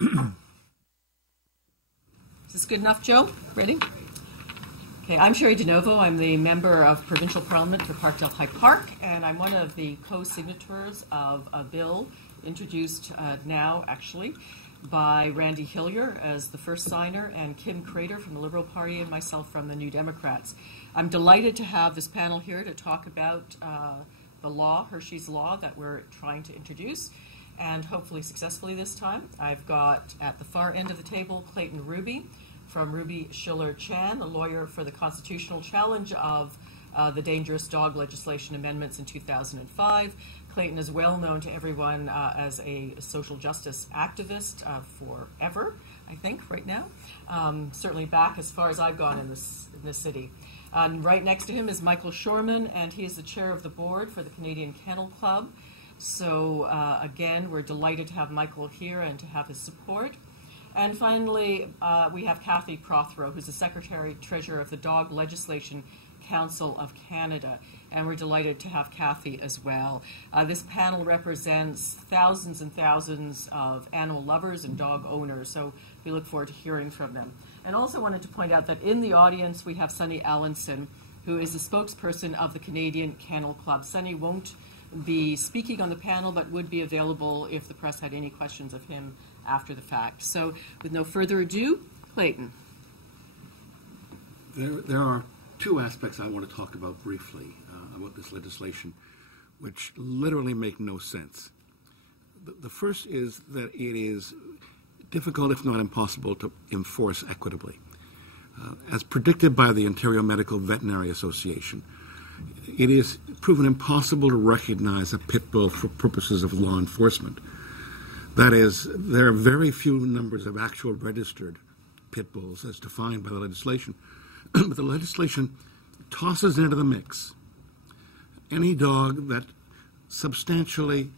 Is this good enough, Joe? Ready? Okay, I'm Sherry DeNovo. I'm the member of Provincial Parliament for Parkdale High Park, and I'm one of the co-signatories of a bill introduced now, actually, by Randy Hillier as the first signer, and Kim Crater from the Liberal Party, and myself from the New Democrats. I'm delighted to have this panel here to talk about the law, Hershey's Law, that we're trying to introduce, and hopefully successfully this time. I've got at the far end of the table Clayton Ruby from Ruby Schiller Chan, a lawyer for the constitutional challenge of the dangerous dog legislation amendments in 2005. Clayton is well known to everyone as a social justice activist forever, I think, right now. Certainly back as far as I've gone in this city. Right next to him is Michael Shorman, and he is the chair of the board for the Canadian Kennel Club. So again, we're delighted to have Michael here and to have his support. And finally, we have Kathy Prothero, who's the Secretary-Treasurer of the Dog Legislation Council of Canada, and we're delighted to have Kathy as well. This panel represents thousands and thousands of animal lovers and dog owners, so we look forward to hearing from them. And also wanted to point out that in the audience we have Sunny Allenson, who is the spokesperson of the Canadian Kennel Club. Sunny won't be speaking on the panel, but would be available if the press had any questions of him after the fact. So with no further ado, Clayton. There are two aspects I want to talk about briefly about this legislation, which literally make no sense. The first is that it is difficult, if not impossible, to enforce equitably. As predicted by the Ontario Medical Veterinary Association, it is proven impossible to recognize a pit bull for purposes of law enforcement. That is, there are very few numbers of actual registered pit bulls as defined by the legislation. But the legislation tosses into the mix any dog that substantially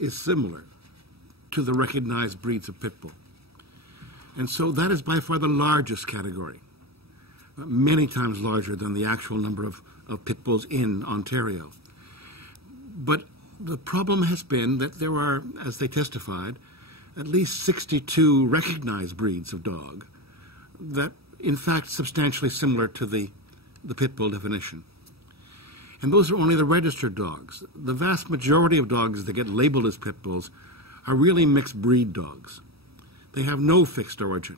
is similar to the recognized breeds of pit bull. And so that is by far the largest category, many times larger than the actual number of pit bulls in Ontario. But the problem has been that there are, as they testified, at least 62 recognized breeds of dog that, in fact, substantially similar to the pit bull definition. And those are only the registered dogs. The vast majority of dogs that get labeled as pit bulls are really mixed breed dogs. They have no fixed origin.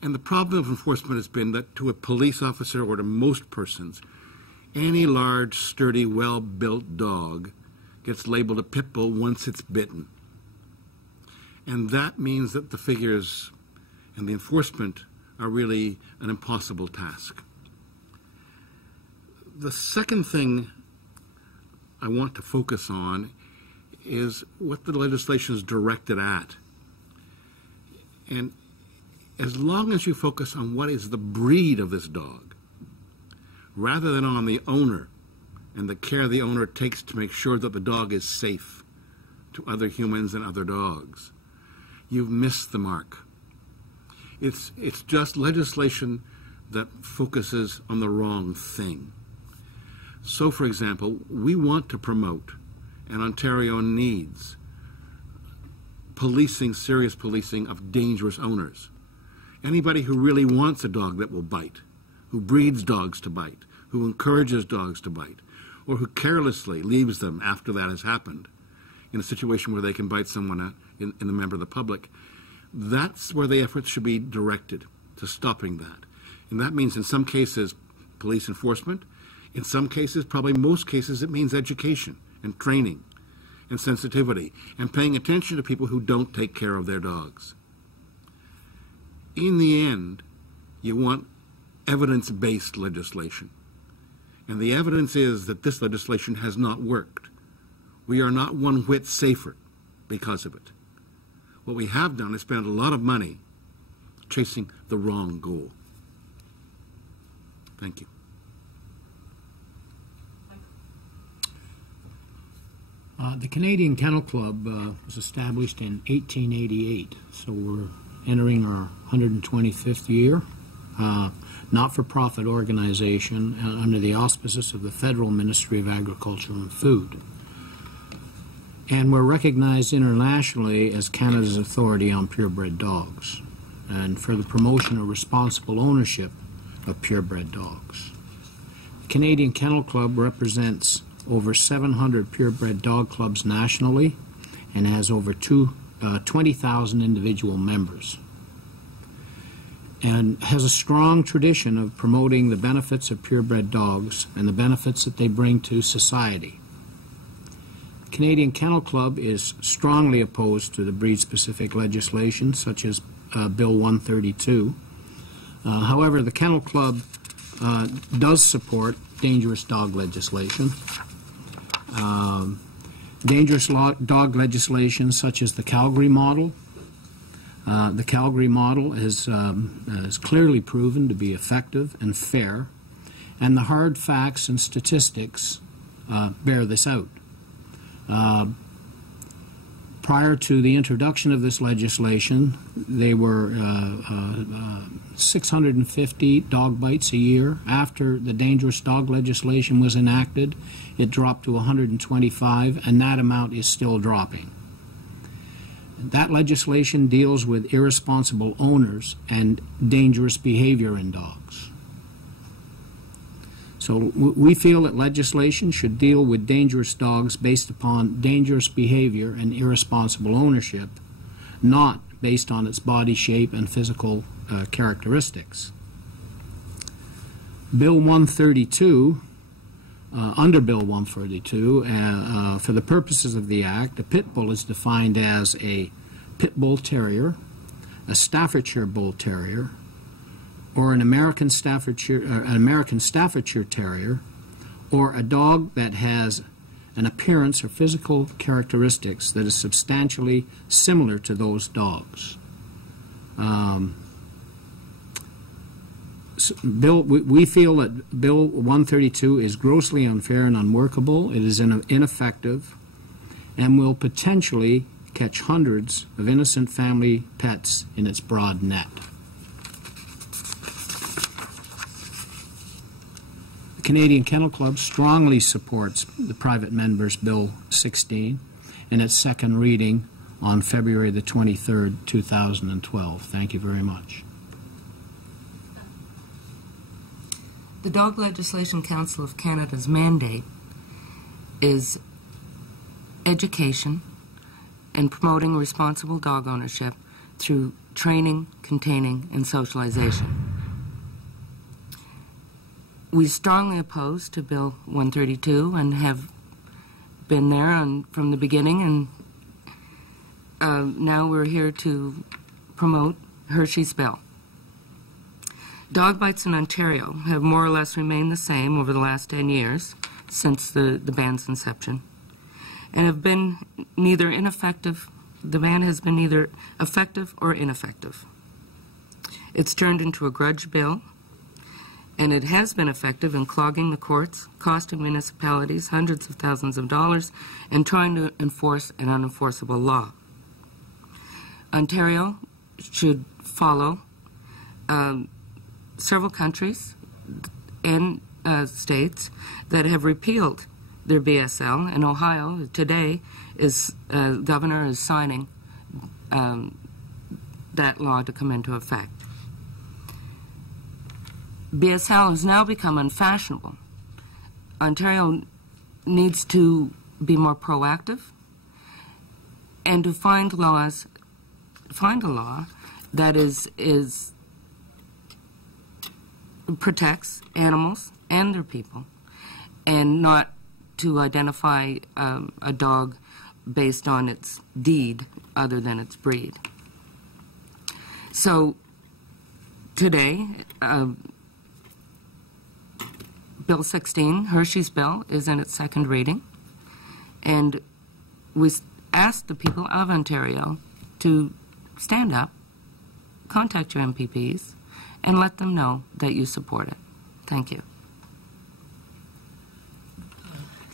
And the problem of enforcement has been that to a police officer or to most persons, any large, sturdy, well-built dog gets labeled a pit bull once it's bitten. And that means that the figures and the enforcement are really an impossible task. The second thing I want to focus on is what the legislation is directed at. And as long as you focus on what is the breed of this dog, rather than on the owner and the care the owner takes to make sure that the dog is safe to other humans and other dogs, you've missed the mark. It's just legislation that focuses on the wrong thing. So, for example, we want to promote, and Ontario needs, serious policing of dangerous owners. Anybody who really wants a dog that will bite, who breeds dogs to bite, who encourages dogs to bite, or who carelessly leaves them after that has happened in a situation where they can bite someone in a member of the public, that's where the efforts should be directed, to stopping that. And that means in some cases police enforcement. In some cases, probably most cases, it means education and training and sensitivity and paying attention to people who don't take care of their dogs. In the end, you want evidence-based legislation. And the evidence is that this legislation has not worked. We are not one whit safer because of it. What we have done is spend a lot of money chasing the wrong goal. Thank you. The Canadian Kennel Club was established in 1888, so we're entering our 125th year. Not-for-profit organization under the auspices of the Federal Ministry of Agriculture and Food. And we're recognized internationally as Canada's authority on purebred dogs and for the promotion of responsible ownership of purebred dogs. The Canadian Kennel Club represents over 700 purebred dog clubs nationally and has over 20,000 individual members, and has a strong tradition of promoting the benefits of purebred dogs and the benefits that they bring to society. The Canadian Kennel Club is strongly opposed to the breed-specific legislation, such as Bill 132. However, the Kennel Club does support dangerous dog legislation. Dangerous dog legislation such as the Calgary model. The Calgary model is clearly proven to be effective and fair, and the hard facts and statistics bear this out. Prior to the introduction of this legislation, there were 650 dog bites a year. After the dangerous dog legislation was enacted, it dropped to 125, and that amount is still dropping. That legislation deals with irresponsible owners and dangerous behavior in dogs. So we feel that legislation should deal with dangerous dogs based upon dangerous behavior and irresponsible ownership, not based on its body shape and physical characteristics. Bill 132, under Bill 132, for the purposes of the Act, a pit bull is defined as a pit bull terrier, a Staffordshire bull terrier, or an American Staffordshire Terrier, or a dog that has an appearance or physical characteristics that is substantially similar to those dogs. We feel that Bill 132 is grossly unfair and unworkable. It is ineffective and will potentially catch hundreds of innocent family pets in its broad net. The Canadian Kennel Club strongly supports the private members' Bill 16 in its second reading on February the 23rd, 2012. Thank you very much. The Dog Legislation Council of Canada's mandate is education and promoting responsible dog ownership through training, containing, and socialization. We strongly oppose to Bill 132 and have been there from the beginning, and now we're here to promote Hershey's bill. Dog bites in Ontario have more or less remained the same over the last 10 years since the ban's inception, and have been neither ineffective. The ban has been neither effective or ineffective. It's turned into a grudge bill, and it has been effective in clogging the courts, costing municipalities hundreds of thousands of dollars, and trying to enforce an unenforceable law. Ontario should follow several countries and states that have repealed their BSL, and Ohio today is governor is signing that law to come into effect. BSL has now become unfashionable. Ontario needs to be more proactive and to find a law that protects animals and their people, and not to identify a dog based on its deed other than its breed. So today, Bill 16, Hershey's bill, is in its second reading, and we ask the people of Ontario to stand up, contact your MPPs, and let them know that you support it. Thank you.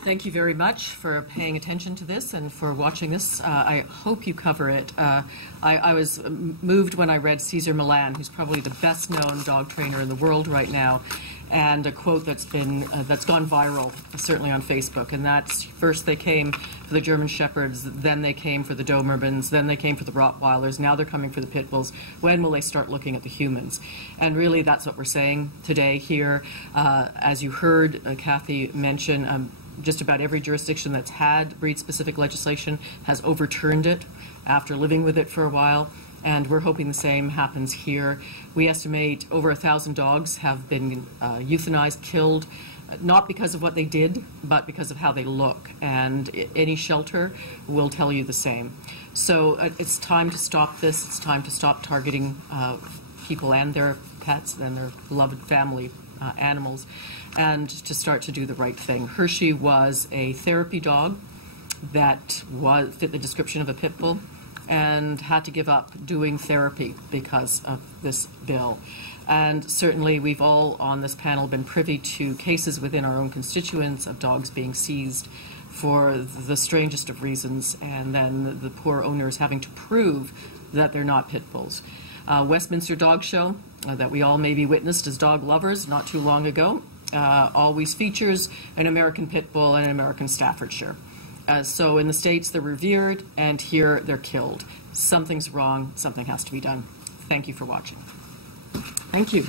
Thank you very much for paying attention to this and for watching this. I hope you cover it. I was moved when I read Cesar Millan, who's probably the best-known dog trainer in the world right now, and a quote that's gone viral, certainly on Facebook, and that's first they came for the German Shepherds, then they came for the Dobermans, then they came for the Rottweilers, now they're coming for the Pit Bulls. When will they start looking at the humans? And really that's what we're saying today here. As you heard Kathy mention, just about every jurisdiction that's had breed-specific legislation has overturned it after living with it for a while, and we're hoping the same happens here. We estimate over 1,000 dogs have been euthanized, killed, not because of what they did, but because of how they look, and any shelter will tell you the same. So it's time to stop this. It's time to stop targeting people and their pets and their beloved family animals, and to start to do the right thing. Hershey was a therapy dog that fit the description of a pit bull and had to give up doing therapy because of this bill. And certainly we've all on this panel been privy to cases within our own constituents of dogs being seized for the strangest of reasons, and then the poor owners having to prove that they're not pit bulls. Westminster Dog Show, that we all maybe witnessed as dog lovers not too long ago, always features an American Pit Bull and an American Staffordshire. So in the States they're revered, and here they're killed. Something's wrong. Something has to be done. Thank you for watching. Thank you.